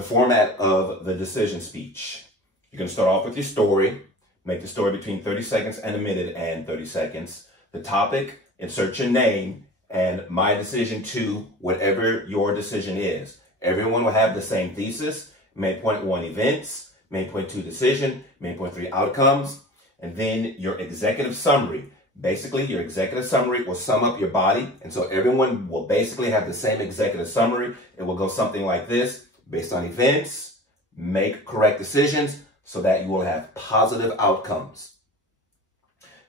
the format of the decision speech. You're going to start off with your story. Make the story between 30 seconds and a minute and 30 seconds. The topic, insert your name and my decision to whatever your decision is. Everyone will have the same thesis. Main point 1, events. Main point 2, decision. Main point 3, outcomes. And then your executive summary. Basically, your executive summary will sum up your body. And so everyone will basically have the same executive summary. It will go something like this. Based on events, make correct decisions so that you will have positive outcomes.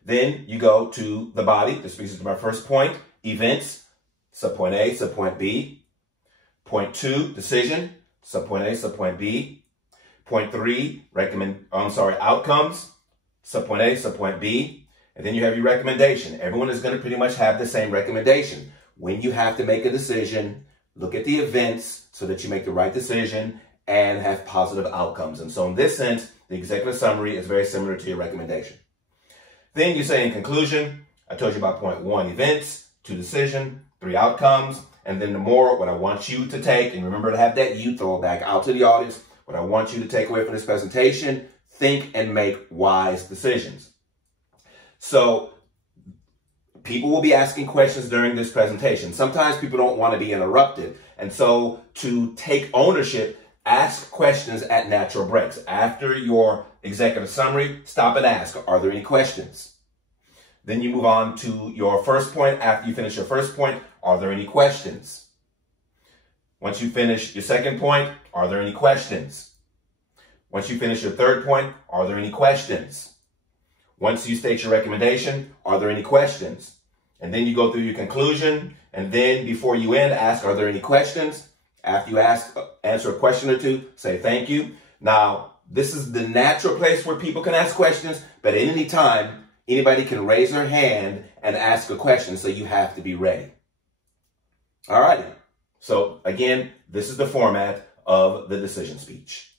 Then you go to the body. This brings us to my first point. Events, subpoint A, subpoint B. Point 2, decision, subpoint A, subpoint B. Point 3, outcomes, subpoint A, subpoint B. And then you have your recommendation. Everyone is going to pretty much have the same recommendation. When you have to make a decision, look at the events so that you make the right decision and have positive outcomes. And so in this sense, the executive summary is very similar to your recommendation. Then you say in conclusion, I told you about point 1, events, 2, decision, 3, outcomes, and then the moral, what I want you to take, and remember to have that you throw back out to the audience, what I want you to take away from this presentation, think and make wise decisions. So people will be asking questions during this presentation. Sometimes people don't want to be interrupted. And so to take ownership, ask questions at natural breaks. After your executive summary, stop and ask, are there any questions? Then you move on to your first point. After you finish your first point, are there any questions? Once you finish your second point, are there any questions? Once you finish your third point, are there any questions? Once you state your recommendation, are there any questions? And then you go through your conclusion, and then before you end, ask, are there any questions? After you answer a question or two, say thank you. Now, this is the natural place where people can ask questions, but at any time, anybody can raise their hand and ask a question, so you have to be ready. All righty. So again, this is the format of the decision speech.